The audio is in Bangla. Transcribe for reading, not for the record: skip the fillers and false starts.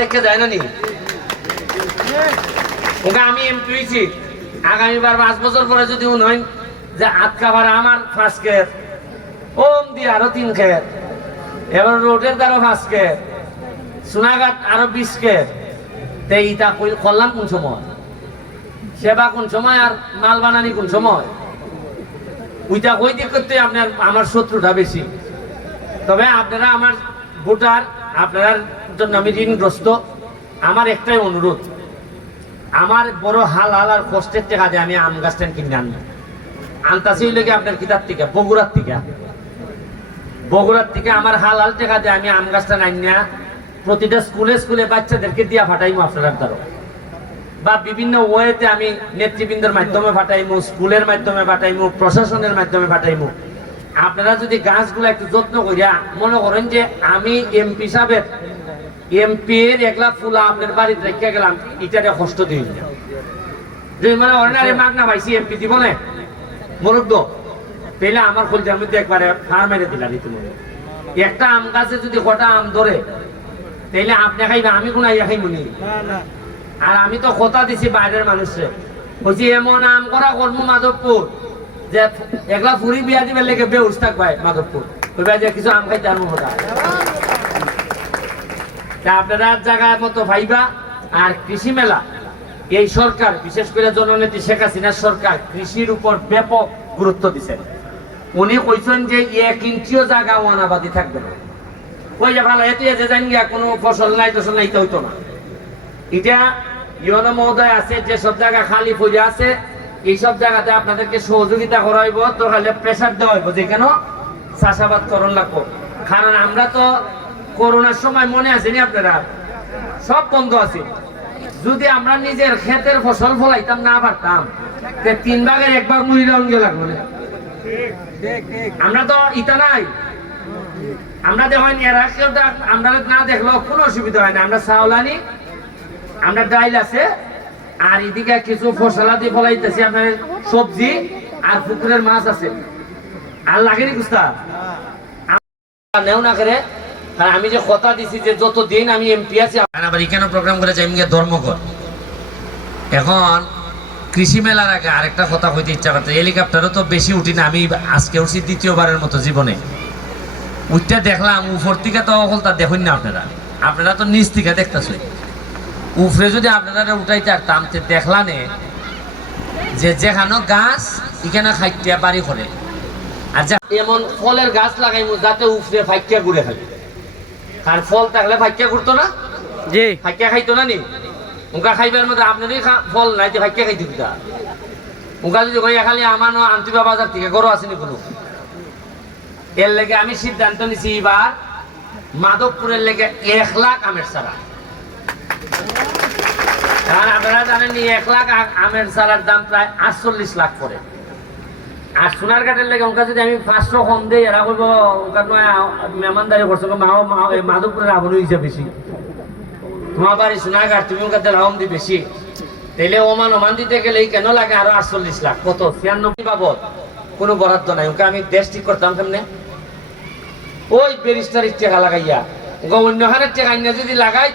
দেখে যায় না নি ওকে আমি এমপি হয়েছি আগামীবার 5 বছর পরে যদি হয় যে আটকাবার আমার 5 খেত ওম দিয়ে আরো 3 খেত এবার রোডের দ্বারা 5 খেত সোনাঘাট আরো 20 খেত এইটা করলাম কোন সময় সেবা কোন সময় আর মাল বানানি কোন সময় ওইটা ওই দিক করতে আপনার আমার শত্রুটা বেশি তবে আপনারা আমার ভোটার আপনার জন্য আমি ঋণগ্রস্ত আমার একটাই অনুরোধ আমার বড় হাল আর কষ্টের টাকা দিয়ে আমি আম গাছটা কিনে আনবো আনতাছি লেগে আপনার কিতার থেকে বগুড়ার থেকে আমার হাল টাকা দিয়ে আমি আম গাছটা নাই না প্রতিটা স্কুলে বাচ্চাদেরকে দিয়া ফাটাইমু আপনার দ্বারা বা বিভিন্ন ওয়েতে আমি নেতৃবৃন্দের মাধ্যমে ফাটাইমু স্কুলের মাধ্যমে ফাটাইমু প্রশাসনের মাধ্যমে ফাটাইমু আপনারা যদি গাছগুলো একটু যত্ন করিয়া মনে করেন যে আমি এমপি সাহেবের এমপির একলা ফুলা আপনার বাড়িতে রেখে গেলাম ইটারে কষ্ট দিই না যদি মনে করেন আরে মাগনা পাইছি এমপি দিব না মরুক দো তাহলে আমার খোলতে আমি তো একবারে ফার মেরে দিলাম ইতিমধ্যে একটা আম গাছে যদি কটা আম ধরে তাইলে আপনি খাইবে আমি কোন আইয়া খাইব নি আর আমি তো কথা দিছি বাইরের মানুষের বলছি এমন আম করা কর্ম মাধবপুর যে একলা ফুরি বিয়া দিবার লেগে বেউস থাকবে মাধবপুর ওই যে কিছু আম খাইতে আর কথা আপনারা জায়গায় মতো ভাইবা আর কৃষি মেলা এই সরকার বিশেষ করে জননেত্রী শেখ হাসিনার সরকার কৃষির উপর ব্যাপক গুরুত্ব দিচ্ছেন উনি কইছেন যে 1 ইঞ্চিও জায়গা ওয়ানাবাদী থাকবে না কই যে ভালো এত যে জানি কোনো ফসল নাই তো হইতো না এটা ইউনো মহোদয় আছে যে সব জায়গা খালি পড়ে আছে এই সব জায়গাতে আপনাদেরকে সহযোগিতা করা হইব তো খালি প্রেসার দেওয়া হইব যে কেন চাষাবাদ করণ লাগবো কারণ আমরা তো করোনার সময় মনে আছে নি আপনারা সব বন্ধ আছে যদি আমরা নিজের ক্ষেতের ফসল ফলাইতাম না পারতাম 3 ভাগের 1 ভাগ মুড়ি রঙে লাগলো না আমরা তো ইটা নাই আমরা দেখেন এরা কেউ আমরা না দেখলেও কোনো অসুবিধা হয় না আমরা চাউলানি আমরা ডাইল আছে আর এদিকে কিছু ফসলাদি ফলাইতেছি আপনার সবজি আর পুকুরের মাছ আছে আর লাগেনি কুস্তা নেও না করে আর আমি যে কথা দিছি যে যতদিন আমি এমপি আছি আবার এখানে প্রোগ্রাম করে যাই ধর্মঘট এখন কৃষি মেলার আগে আরেকটা কথা কইতে ইচ্ছা করতে হেলিকপ্টারও তো বেশি উঠি না আমি আজকে উঠছি 2য়বারের মতো জীবনে উঠতে দেখলাম উপর থেকে তো অকলতা দেখুন না আপনারা তো নিচ থেকে দেখতেছেন উপরে যদি আপনারা উঠাইতে পারতাম দেখলানে যে যেখানে গাছ এখানে খাইতে বাড়ি করে আর এমন ফলের গাছ লাগাইমু যাতে উপরে ফাইকিয়া ঘুরে খাই আর ফল থাকলে ফাইকিয়া ঘুরতো না জি ফাইকিয়া খাইতো না নি উনকা খাইবার মধ্যে আপনারই ফল নাই যে ফাইকিয়া খাইতে দিতা উনকা যদি কই খালি আমানো আন্তিবা বাজার থেকে গরু আসেনি কোনো এর লেগে আমি সিদ্ধান্ত নিছি এবার মাধবপুরের লেগে 1 লাখ আমের চারা কারণ আপনারা জানেন 1 লাখ আমের চারার দাম প্রায় 48 লাখ করে আর সোনারঘাটের লেগে ওখানে যদি আমি 500 কম দিই এরা বলবো ওখানে মেহমানদারি করছো মাধবপুরের আবরণ হিসেবে বেশি তোমার বাড়ি সোনারঘাট তুমি ওখানে লাভম দি বেশি তাইলে ওমান দিতে গেলে কেন লাগে আরো 48 লাখ কত 96 বাবদ কোনো বরাদ্দ নাই ওকে আমি দেশ ঠিক করতাম কেমনে ওই ব্যারিস্টারের টাকা লাগাইয়া অন্যখানের টাকা যদি লাগাই